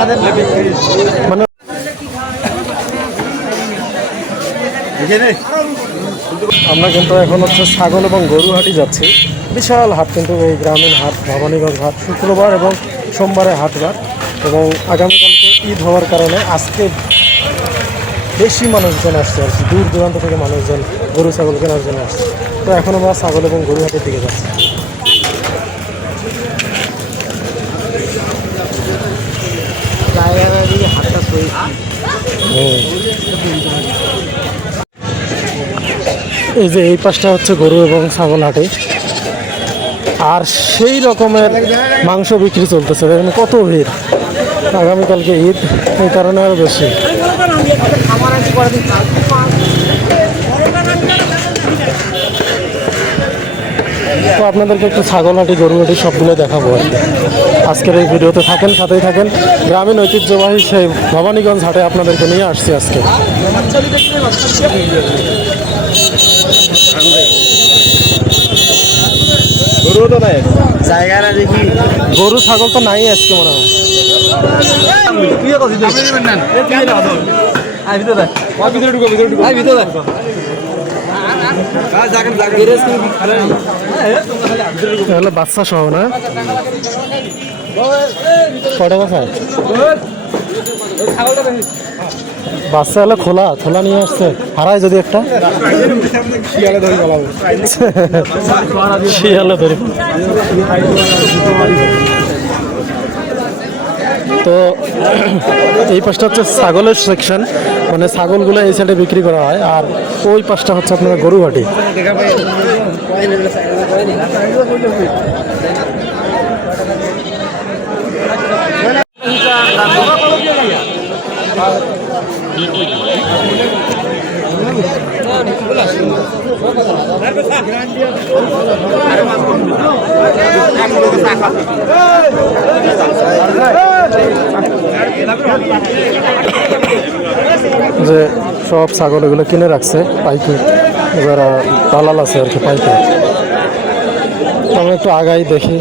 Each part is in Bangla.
মানে আমরা কিন্তু এখন হচ্ছে ছাগল এবং গরু হাটে যাচ্ছি। বিশাল হাট কিন্তু এই গ্রামীণ হাট, ভবানীগঞ্জ হাট শুক্রবার এবং সোমবারে হাটবার, এবং আগামীকালকে ঈদ হওয়ার কারণে আজকে বেশি মানুষজন আসছে আর কি, দূর দূরান্ত থেকে মানুষজন গরু ছাগল কেনার জন্য আসছে। তো এখন আমরা ছাগল এবং গরু হাটের দিকে যাচ্ছি। এই যে এই পাশটা হচ্ছে গরু এবং ছাগল হাটে, আর সেই রকমের মাংস বিক্রি চলতেছে। দেখেন কত ভিড়, আগামীকালকে ঈদ, এই কারণে আরও বেশি। তো আপনাদেরকে একটু ছাগল হাটি, গরু হাটি সবগুলো দেখাবো আর কি। আজকের এই ভিডিওতে থাকেন, সাথেই থাকেন। গ্রামীণ ঐতিহ্যবাহী সেই ভবানীগঞ্জ হাটে আপনাদেরকে নিয়ে আসছি আজকে। গরু তো নাই, জায়গা না দেখি, গরু ছাগল তো নাই আজকে মনে হয়। বাচ্চা সহ না, কটা কথা বাচ্চা হলে খোলা খোলা নিয়ে আসছে, হারায় যদি একটা শিয়ালে ধরি। তো এই পাশটা হচ্ছে ছাগলের সেকশন, মানে ছাগলগুলো এই সাইডে বিক্রি করা হয়, আর ওই পাশটা হচ্ছে আপনার গরু হাটি। যে সব ছাগল এগুলো কিনে রাখছে পাইকারি, যারা দালাল আছে আর কি পাইকারি। আমরা একটু আগাই দেখি।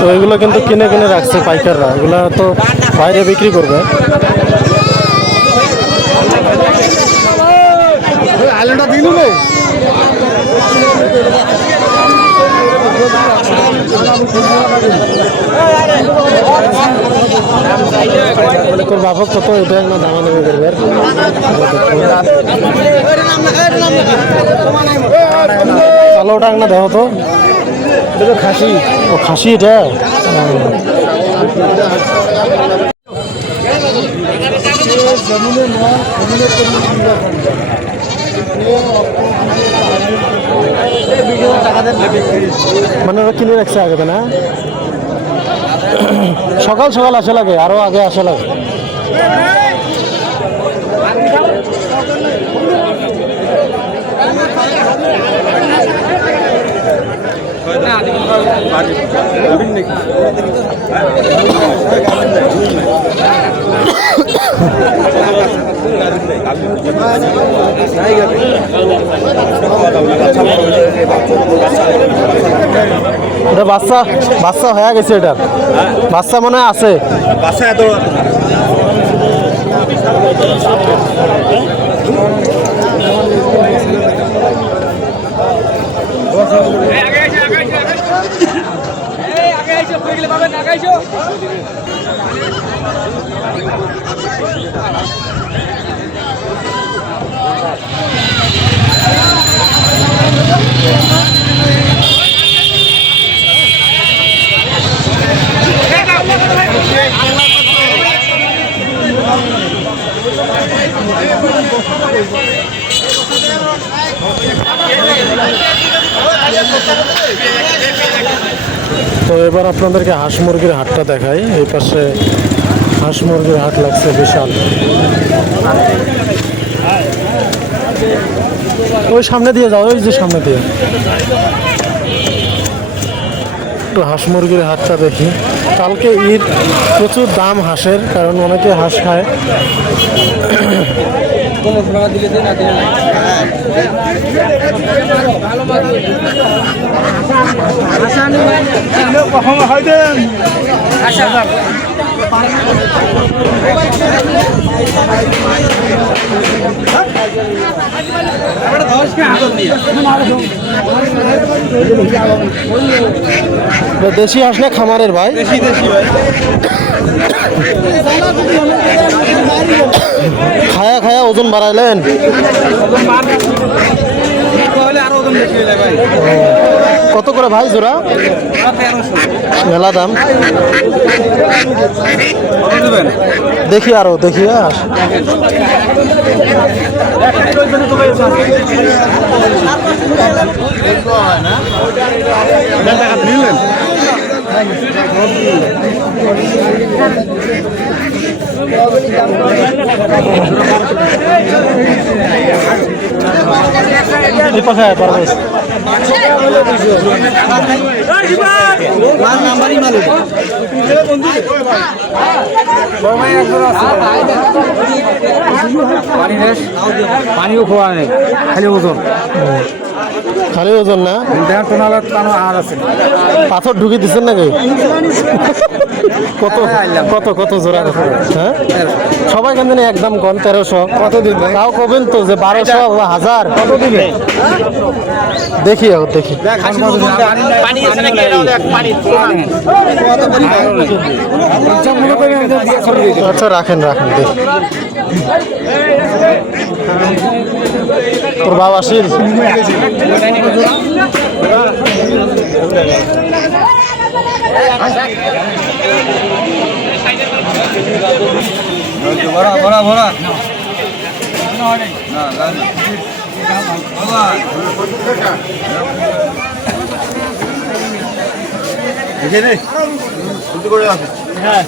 তো এগুলো কিন্তু কিনে কিনে রাখছে পাইকাররা, এগুলো তো বাইরে বিক্রি করবে। তোর বাপক কত এটা না দামা নেবে করবে, কালো ওটা না দেখো তো, এটা তো খাসি। ও খাসি এটা, মানে ওরা কিনে রাখছে আগে না, সকাল সকাল আসা লাগে, আরো আগে আসা লাগে। এটা বাচ্চা বাচ্চা হয়ে গেছে, এটার বাচ্চা মনে হয় আছে, বাচ্চা এত তো এবার আপনাদেরকে হাঁস মুরগির হাটটা দেখাই। এই পাশে হাঁস মুরগির হাট লাগছে বিশাল। ওই সামনে দিয়ে যাও, ওই যে সামনে দিয়ে একটু হাঁস মুরগির হাটটা দেখি। কালকে ঈদ, প্রচুর দাম হাঁসের, কারণ অনেকে হাঁস খায়। দেশি হাঁস না খামারের ভাই? খায়া খায়া ওজন বাড়াইলেন? কত করে ভাই জোড়া? মেলা দাম। দেখি আরো দেখি হাঁস। পানিও খোয়া নেই, খালি ওজন। খালি ওজন না? আর আছে পাথর ঢুকে দিচ্ছেন নাকি? কত কত কত জোড়া? হ্যাঁ, সবাই কেন জানি একদম কম 1300। কতদিন তাও কবেন তো যে 1200 বা 1000 কত দিবে? দেখি এখন দেখি। আচ্ছা রাখেন রাখেন দেখি। তোর বাবা শিল ভরা ভরা ভরা হ্যাঁ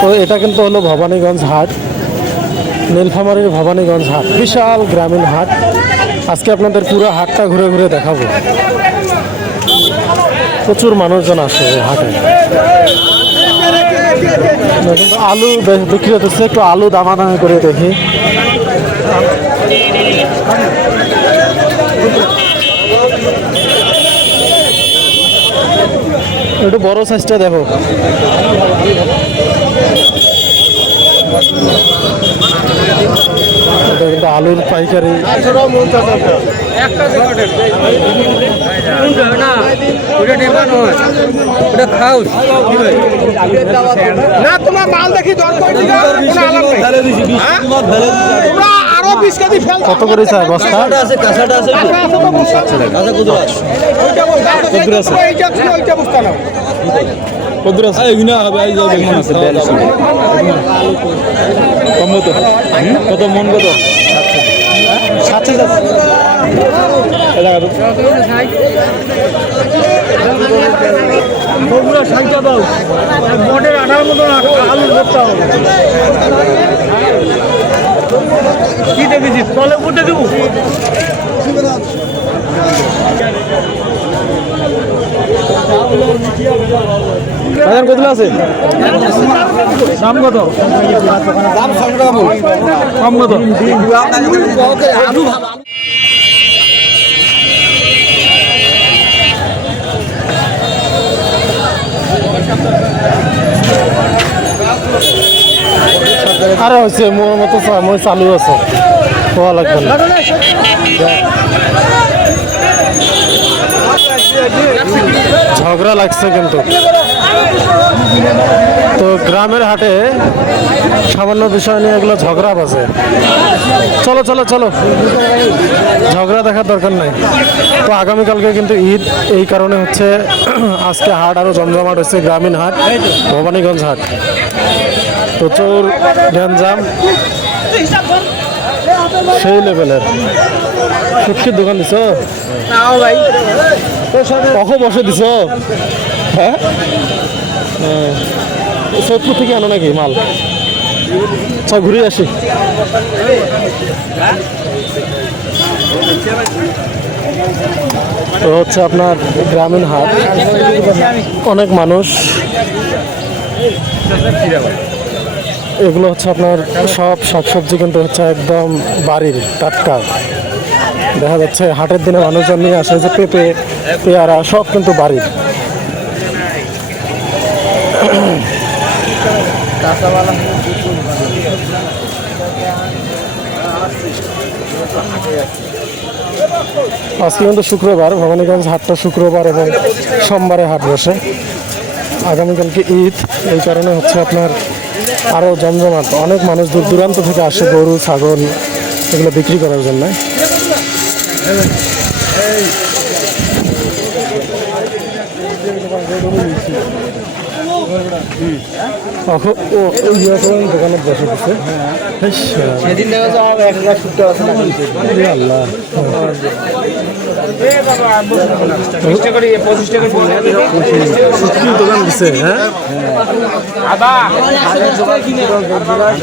তো এটা কিন্তু হলো ভবানীগঞ্জ হাট, নীলফামারীর ভবানীগঞ্জ হাট, বিশাল গ্রামীণ হাট। আজকে আপনাদের পুরো হাটটা ঘুরে ঘুরে দেখাবো। প্রচুর মানুষজন আসে এই হাটে। কিন্তু আলু বিক্রি হচ্ছে, একটু আলু দামাদামি করে দেখি। একটু বড় সাইজটা দেখো। এটা কিন্তু আলুর পাইকারি। কত করে চাই বস্তা? কত মন কত? বগুড়া সাইটা দাও, মোটের আঠার মতন আলু করতে হবে। কি দেখেছি তলে উঠে দেবো। কত আছে? দাম কত? দাম 600 টাকা মূল। কম কত? আলু আরে হচ্ছে মোর মতো মই চালু আছে, হওয়া লাগবে না। ঝগড়া লাগছে কিন্তু। তো গ্রামের হাটে সামান্য বিষয় নিয়ে এগুলো ঝগড়া বাজে। চলো চলো চলো। ঝগড়া দেখার দরকার নাই। তো আগামীকালকে কিন্তু ঈদ, এই কারণে হচ্ছে আজকে হাট আরও জমজমাট হচ্ছে, গ্রামীণ হাট, ভবানীগঞ্জ হাট। প্রচুর গ্যাঞ্জাম সেই লেভেলের। শুটকির দোকান দিছ? কখন বসে দিছ? হ্যাঁ, সৈয়দপুর থেকে আনো নাকি মাল? সব ঘুরে আসি। তো হচ্ছে আপনার গ্রামীণ হাট, অনেক মানুষ। এগুলো হচ্ছে আপনার সব শাকসবজি কিন্তু হচ্ছে একদম বাড়ির টাটকা। দেখা যাচ্ছে হাটের দিনে মানুষজন নিয়ে আসে যে পেঁপে, পেয়ারা সব কিন্তু বাড়ির। আজকে কিন্তু শুক্রবার, ভবানীগঞ্জ হাটটা শুক্রবার এবং সোমবারে হাট বসে। আগামীকালকে ঈদ, এই কারণে হচ্ছে আপনার আরও জমজমাট। অনেক মানুষ দূর দূরান্ত থেকে আসে গরু, ছাগল এগুলো বিক্রি করার জন্য। দোকানে বসে দিচ্ছে সেদিন দেখা যাচ্ছে 1000 শুটটা আছে আল্লাহ। 20 টাকা করে 25 টাকা দোকান দিচ্ছে, হ্যাঁ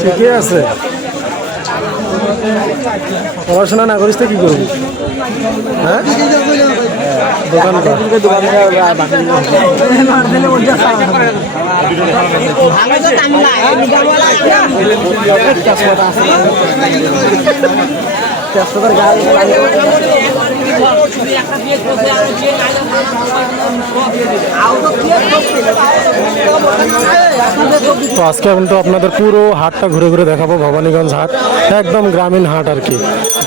ঠিকই আছে। পড়াশোনা না করিস তো কি করবি? হ্যাঁ, দোকান তো আজকে কিন্তু আপনাদের পুরো হাটটা ঘুরে ঘুরে দেখাবো। ভবানীগঞ্জ হাট একদম গ্রামীণ হাট আর কি।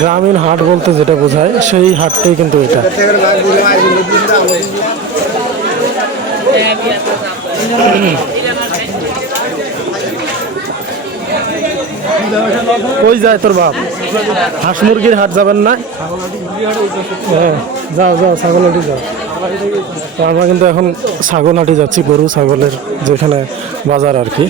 গ্রামীণ হাট বলতে যেটা বোঝায় সেই হাটটাই কিন্তু এটা। কই যায় তোর বাপ? হাঁস মুরগির হাট যাবেন না? হ্যাঁ, যাও যাও, ছাগলহাটি যাও। তো আমরা কিন্তু এখন ছাগলহাটি যাচ্ছি, গরু ছাগলের যেখানে বাজার আর কি।